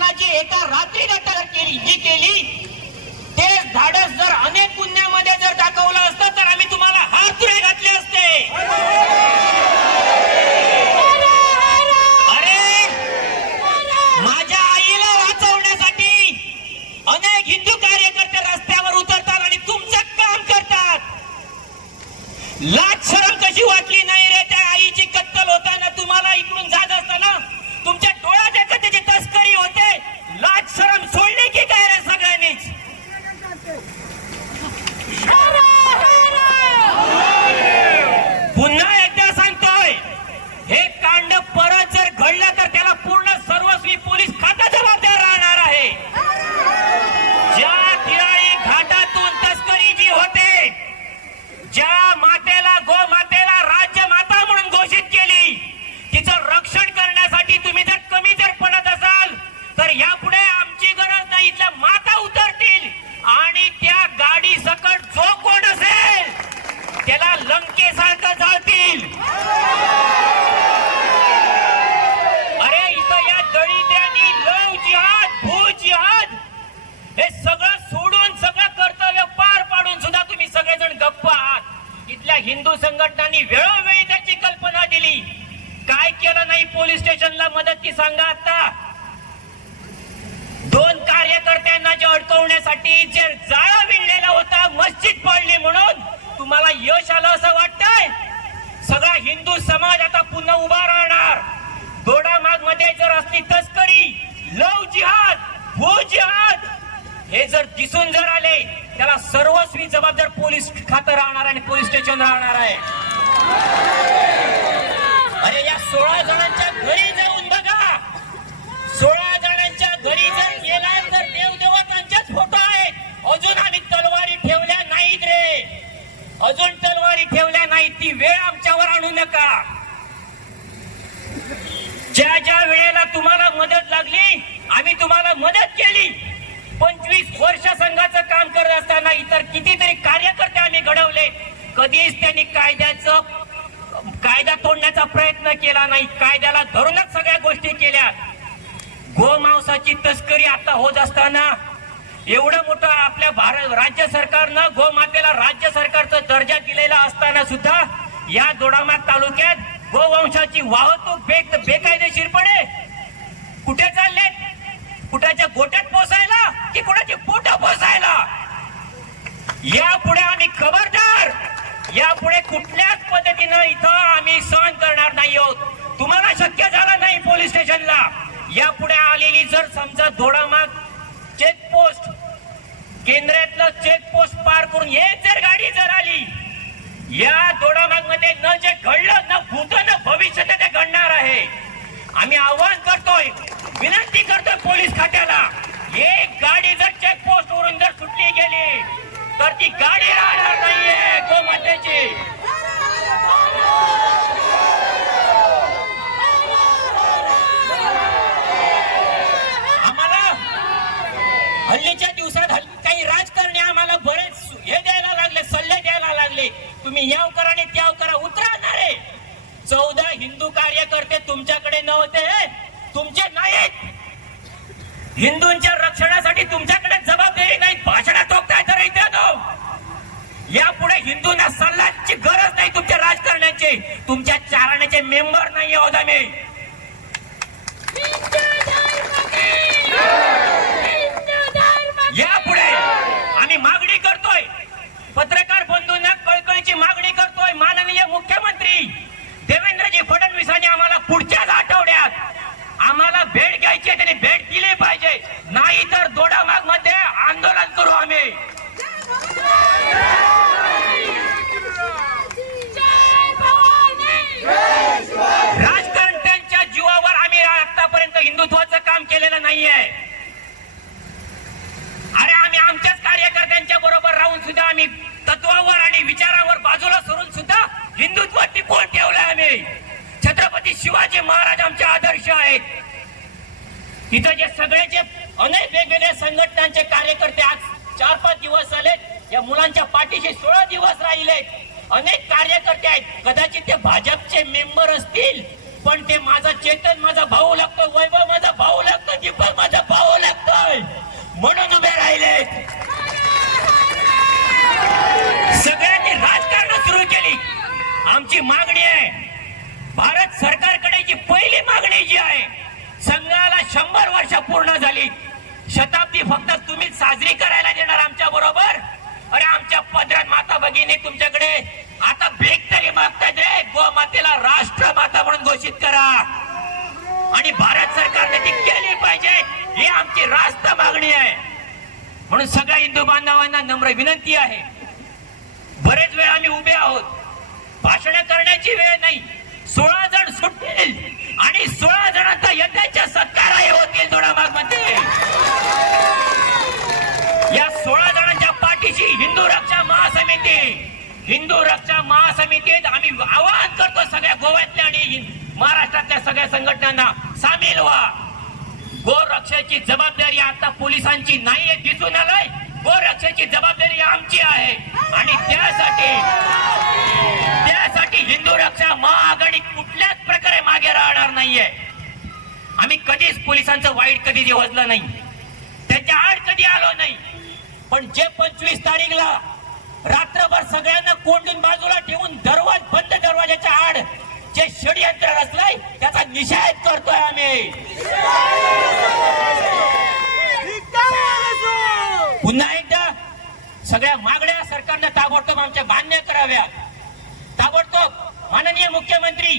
जणांची एका रात्रीने अटक केली. जी केली ते धाडस जर अनेक पुण्यामध्ये जर दाखवलं असतं तर आम्ही तुम्हाला हात पुढे घातले असते. अरे माझ्या आईला वाचवण्यासाठी अनेक हिंदू कार्यकर्ते रस्त्यावर उतरतात आणि तुमचं काम करतात. लाज शरम कशी वाटली? नाही रे त्या आईची कत्तल होताना तुम्हाला इकडून जात असताना तुमच्या डोळ्यात एकच त्याची तस्करी होती. लाज शरम सोडली की काय रे सगळ्यांनीच पुन्हा एकदा सांगतोय हे कांड परत जर घडलं तर त्याला पूर्ण सर्वस्वी पोलीस खातं जबाबदार राहणार आहे ज्या दिवाळी घाटातून तस्करी जी होते ज्या मातेला गो मातेला राज्य माता म्हणून घोषित केली तिचं रक्षण करण्यासाठी तुम्ही जर कमी जर पडत असाल तर यापुढे आमची गरज नाही इथल्या माता उतरतील आणि त्या गाडी सकट जो कोण असेल त्याला लंकेसारखं जातील अरे इथं या दळित्यांनी लव जिहाद भू जिहाद हे सगळं सोडून सगळं कर्तव्य पार पाडून सुद्धा तुम्ही सगळेजण गप्प आहात. इथल्या हिंदू संघटनांनी वेळोवेळी त्याची कल्पना दिली. काय केलं नाही पोलीस स्टेशनला मदत की सांगा आता. दोन कार्यकर्त्यांना जे अडकवण्यासाठी जे जाळा विणलेला होता मस्जिद पडली म्हणून तुम्हाला यश आलं असं वाटतंय? सगळा हिंदू समाज आता पुन्हा उभा राहणार. दोडामागमध्ये जर असली तस्करी लव जिहाद भू जिहाद हे जर दिसून जर आले त्याला सर्वस्वी जबाबदार पोलीस खातं राहणार आणि पोलीस स्टेशन राहणार आहे. अरे या सोळा जणांच्या घरी जाऊन बघा सोळा जणांच्या घरी जर गेला तर देवदेवतांचेच फोटो आहेत अजून आम्ही तलवारी ठेवल्या नाहीत रे अजून तलवारी ठेवल्या नाही ती वेळ आमच्यावर आणू नका. ज्या ज्या वेळेला तुम्हाला मदत लागली आम्ही तुम्हाला मदत केली. पंचवीस वर्ष संघाचं काम करत असताना इतर कितीतरी कार्यकर्ते आम्ही घडवले. कधीच त्यांनी कायद्याचं कायदा तोडण्याचा प्रयत्न केला नाही. कायद्याला धरूनच सगळ्या गोष्टी केल्या. गोमांसाची तस्करी आता होत असताना एवढं मोठं आपल्या भारत राज्य सरकारनं गोमातेला राज्य सरकारचा दर्जा दिलेला असताना सुद्धा या दोडामाग तालुक्यात गोवंशाची वाहतूक बे बेकायदेशीरपणे कुठे चालले कुठाच्या गोट्यात पोसायला की कुणाची बोट पोसायला? यापुढे आम्ही खबरदार. यापुढे कुठल्याच पद्धतीनं इथं आम्ही सहन करणार नाही आहोत. तुम्हाला शक्य झालं नाही पोलीस स्टेशनला. यापुढे आलेली जर समजा दोडामाग चेकपोस्ट केंद्रातलं चेकपोस्ट पार करून एक जर गाडी जर आली या दोडामागमध्ये न जे घडलं न भूत न भविष्य ते घडणार आहे. आम्ही आव्हान करतोय विनंती करतोय पोलीस खात्याला एक गाडी जर चेकपोस्ट वरून जर सुटली गेली तर ती गाडी राहणार नाहीये गोमातेची आम्हाला हल्लीच्या दिवसात हल्ली काही राजकारणी आम्हाला बरेच हे द्यायला लागले सल्ले द्यायला लागले तुम्ही याव करा आणि त्याव करा. उतरणार आहे चौदा हिंदू कार्यकर्ते तुमच्याकडे नव्हते. तुमचे नाहीत. हिंदूंच्या रक्षणासाठी तुमच्याकडे जबाबदारी नाही. भाषणात टोकताय तर इथे यापुढे हिंदूंना सल्लाची गरज नाही तुमच्या राजकारण्याची. तुमच्या चारण्याचे मेंबर नाही आहोत आम्ही संघटनांचे कार्यकर्ते आज चार पाच दिवस झालेत या मुलांच्या पाठीशी सोळा दिवस राहिलेत अनेक कार्यकर्ते आहेत. कदाचित ते भाजपचे मेंबर असतील पण ते माझा चेतन माझा भाऊ लागतो वैभव माझा भाऊ लागतो दीपक माझा भाऊ लागतोय. म्हणून उभे राहिले. सगळ्यांनी राजकारण सुरू केली. आमची मागणी आहे भारत सरकारकडे आणि भारत सरकारने ती केली पाहिजे ही आमची रास्त मागणी आहे. म्हणून सगळ्या हिंदू बांधवांना नम्र विनंती आहे. बरेच वेळ आम्ही उभे आहोत. भाषण करण्याची वेळ नाही. सोळा जण सुटतील आणि सोळा जणांचा यज्ञाच्या सत्कार होतील दोडामागमध्ये. या सोळा जणांच्या पाठीशी हिंदू रक्षा महासमिती. हिंदू रक्षा महासमितीत आम्ही आवाहन करतो सगळ्या गोव्यातल्या आणि महाराष्ट्रातल्या सगळ्या संघटनांना सामील व्हा. गोरक्षाची जबाबदारी आता पोलिसांची नाहीये दिसून आलंय. गोरक्षाची जबाबदारी आमची आहे. आणि त्यासाठी त्यासाठी हिंदू रक्षा महाआघाडी कुठल्याच प्रकारे मागे राहणार नाहीये. आम्ही कधीच पोलिसांचं वाईट कधी जेवजलं नाही. त्याच्या आड कधी आलो नाही. पण जे पंचवीस तारीखला रात्रभर सगळ्यांना कोंडून बाजूला ठेवून दरवाज बंद दरवाजाच्या आड जे षडयंत्र रचलंय त्याचा निषेध करतोय आम्ही. पुन्हा एकदा सगळ्या मागण्या सरकारनं ताबडतोब आमच्या मान्य कराव्या ताबडतोब माननीय मुख्यमंत्री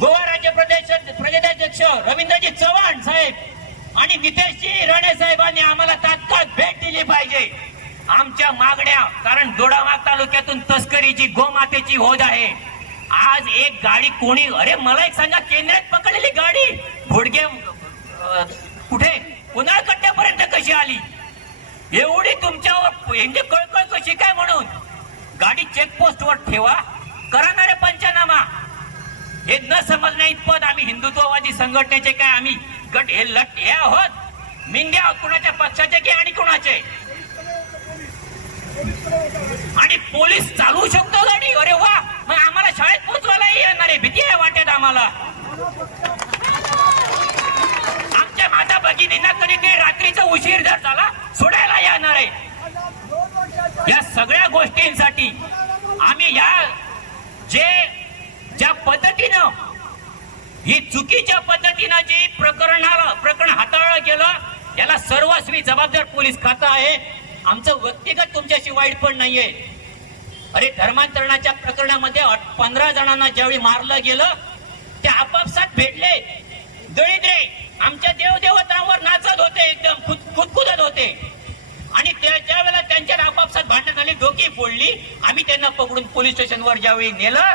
गोवा राज्य प्रदेश प्रदेशाध्यक्ष रवींद्रजी चव्हाण साहेब आणि नितेशजी राणे साहेबांनी आम्हाला तात्काळ भेट दिली पाहिजे. आमच्या मागण्या कारण दोडामाग तालुक्यातून तस्करीची गोमातेची होत आहे. आज एक गाडी कोणी अरे मला एक सांगा केंद्रात पकडलेली गाडी. घोडगे कुठे? उन्हाळ कट्ट्यापर्यंत कशी आली? एवढी तुमच्यावर म्हणजे कळकळ कशी काय म्हणून? गाडी चेकपोस्ट वर ठेवा करणारे पंचनामा. हे न समजण्या इतपत आम्ही हिंदुत्ववादी संघटनेचे काय आम्ही? गट हे लट हे आहोत. मिंगे आहोत कुणाच्या पक्षाचे की आणि कुणाचे? आणि पोलीस चालवू शकतो गाडी? अरे वा! मग आम्हाला शाळेत पोहोचवायलाही येणार आहे भीती आहे वाटेत आम्हाला. आमच्या माता भगिनींना कधीतरी रात्रीचा उशीर जर झाला सोडायला येणार आहे. या सगळ्या गोष्टींसाठी आम्ही या जे ज्या पद्धतीनं ही चुकीच्या पद्धतीनं जी प्रकरणाला प्रकरण हाताळलं गेलं याला सर्वस्वी जबाबदार पोलीस खातं आहे. आमचं व्यक्तिगत तुमच्याशी वाईट पण नाहीये. अरे धर्मांतरणाच्या प्रकरणामध्ये पंधरा जणांना ज्यावेळी मारलं गेलं ते आपापसात भेटले. दळिद्रे आमच्या देवदेवतांवर नाचत होते एकदम कुदकुदत खुदखुदत होते. आणि त्या वेळेला त्यांच्या आपापसात भांडण झाली डोकी फोडली. आम्ही त्यांना पकडून पोलीस स्टेशनवर ज्यावेळी नेलं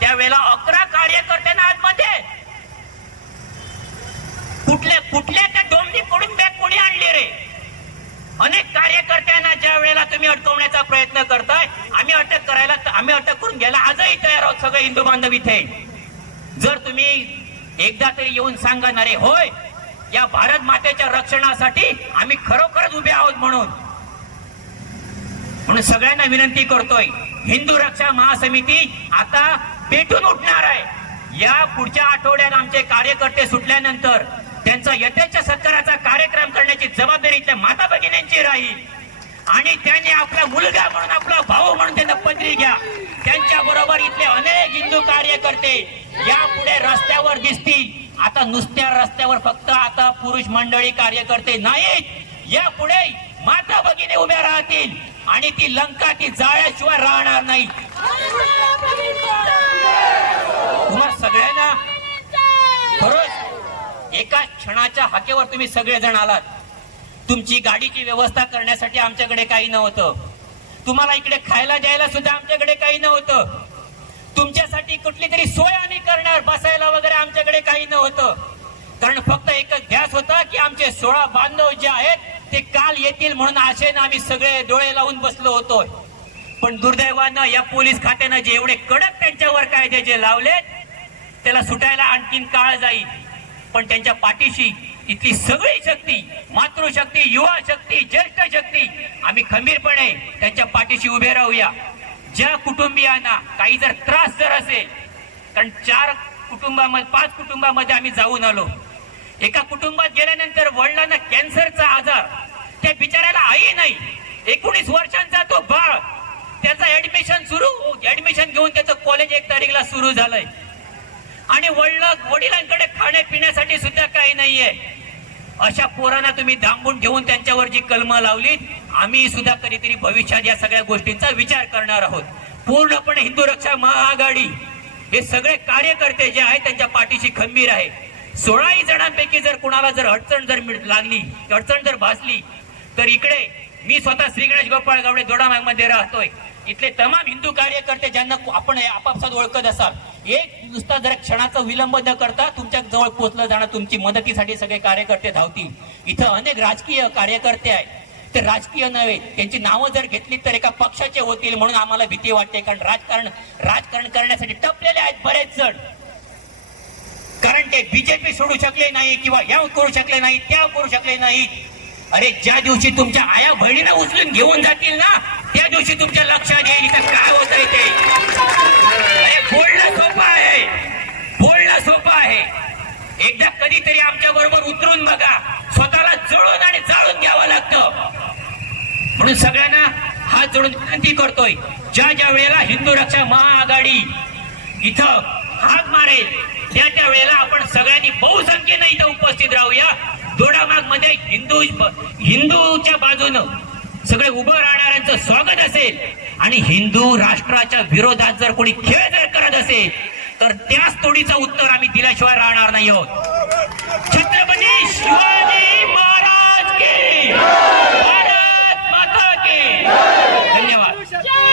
त्यावेळेला अकरा कार्यकर्त्यांना आतमध्ये. कुठल्या कुठल्या त्या डोंबनी पडून बॅग कोणी आणली रे? अनेक कार्यकर्त्यांना ज्या वेळेला तुम्ही अडकवण्याचा प्रयत्न करताय आम्ही अटक करायला आम्ही अटक करून घ्यायला आजही तयार आहोत सगळे हिंदू बांधव इथे. जर तुम्ही एकदा तरी येऊन सांगा ना रे होय या भारत मातेच्या रक्षणासाठी आम्ही खरोखरच उभे आहोत म्हणून. म्हणून सगळ्यांना विनंती करतोय हिंदू रक्षा महासमिती आता पेटून उठणार आहे. या पुढच्या आठवड्यात आमचे कार्यकर्ते सुटल्यानंतर त्यांचा यथेच्या सत्काराचा कार्यक्रम करण्याची जबाबदारी इथल्या माता भगिनींची राहील. आणि त्यांनी आपला मुलगा म्हणून आपला भाऊ म्हणून त्यांना पदरी घ्या. त्यांच्या बरोबर इथले अनेक हिंदू कार्यकर्ते यापुढे रस्त्यावर दिसतील. आता नुसत्या रस्त्यावर फक्त आता पुरुष मंडळी कार्यकर्ते नाहीत. यापुढे माता भगिनी उभ्या राहतील. आणि ती लंका ती जाळ्याशिवाय राहणार नाही. तुम्हा सगळ्यांना खरंच एका क्षणाच्या हाकेवर तुम्ही सगळेजण आलात. तुमची गाडीची व्यवस्था करण्यासाठी आमच्याकडे काही नव्हतं. तुम्हाला इकडे खायला द्यायला सुद्धा आमच्याकडे काही नव्हतं. तुमच्यासाठी कुठली तरी सोय आम्ही करणार बसायला वगैरे आमच्याकडे काही नव्हतं. कारण फक्त एकच ध्यास होता की आमचे सोळा बांधव जे आहेत ते काल येतील म्हणून आशेनं आम्ही सगळे डोळे लावून बसलो होतो पण दुर्दैवानं या पोलीस खात्यानं जे एवढे कडक त्यांच्यावर कायदे जे लावलेत त्याला सुटायला आणखीन काळ जाईल. पण त्यांच्या पाठीशी इथली सगळी शक्ती मातृशक्ती युवा शक्ती ज्येष्ठ शक्ती आम्ही खंबीरपणे त्यांच्या पाठीशी उभे राहूया. ज्या कुटुंबियांना काही जर त्रास जर असेल कारण चार कुटुंबामध्ये पाच कुटुंबामध्ये आम्ही जाऊन आलो. एका कुटुंबात गेल्यानंतर वडिलांना कॅन्सरचा आजार त्या बिचाऱ्याला आई नाही. एकोणीस वर्षांचा तो बाळ त्याचं ऍडमिशन सुरू ऍडमिशन घेऊन त्याचं कॉलेज एक तारीखला सुरू झालंय. आणि वडिलांकडे खाण्यापिण्यासाठी सुद्धा काही नाहीये. अशा पोरांना तुम्ही दांबून ठेवून त्यांच्यावर जी कलम लावली आम्ही सुद्धा कधीतरी भविष्यात या सगळ्या गोष्टींचा विचार करणार आहोत. पूर्णपणे हिंदू रक्षा महाआघाडी हे सगळे कार्यकर्ते जे आहेत त्यांच्या पाठीशी खंबीर आहे. सोळाही जणांपैकी जर कुणाला जर अडचण जर लागली अडचण जर भासली तर इकडे मी स्वतः श्री गणेश गोपाळ गावडे दोडामागमध्ये राहतोय. इथले तमाम हिंदू कार्यकर्ते ज्यांना आपण आपापसात ओळखत असाल एक नुसता जर क्षणाचा विलंब न करता तुमच्या जवळ पोहोचलं जाणं तुमची मदतीसाठी सगळे कार्यकर्ते धावतील. इथं अनेक राजकीय कार्यकर्ते आहेत. ते राजकीय नव्हे त्यांची नावं जर घेतली तर एका पक्षाचे होतील म्हणून आम्हाला भीती वाटते कारण राजकारण राजकारण करण्यासाठी टपलेले आहेत बरेच जण. कारण ते बीजेपी सोडू शकले नाही किंवा या करू शकले नाही त्या करू शकले नाही अरे ज्या दिवशी तुमच्या आया बहिणीला उचलून घेऊन जातील ना त्या दिवशी तुमच्या लक्षात येईल इथं काय होत आहे ते बोलणं सोपं आहे. बोलणं सोपं आहे. एकदा कधीतरी आमच्या बरोबर उतरून बघा. स्वतःला जळून आणि जाळून घ्यावं लागतं. म्हणून सगळ्यांना हात जोडून विनंती करतोय ज्या ज्या वेळेला हिंदू रक्षा महाआघाडी इथं हात मारेल त्या त्या वेळेला आपण सगळ्यांनी बहुसंख्येनं इथं उपस्थित राहूया. दोडामागमध्ये हिंदू हिंदूच्या बाजूनं सगळे उभं राहणाऱ्यांचं स्वागत असेल. आणि हिंदू राष्ट्राच्या विरोधात जर कोणी खेळ जर करत असेल तर त्याच तोडीचं उत्तर आम्ही दिल्याशिवाय राहणार नाही आहोत. छत्रपती शिवाजी महाराज की भारत माता धन्यवाद.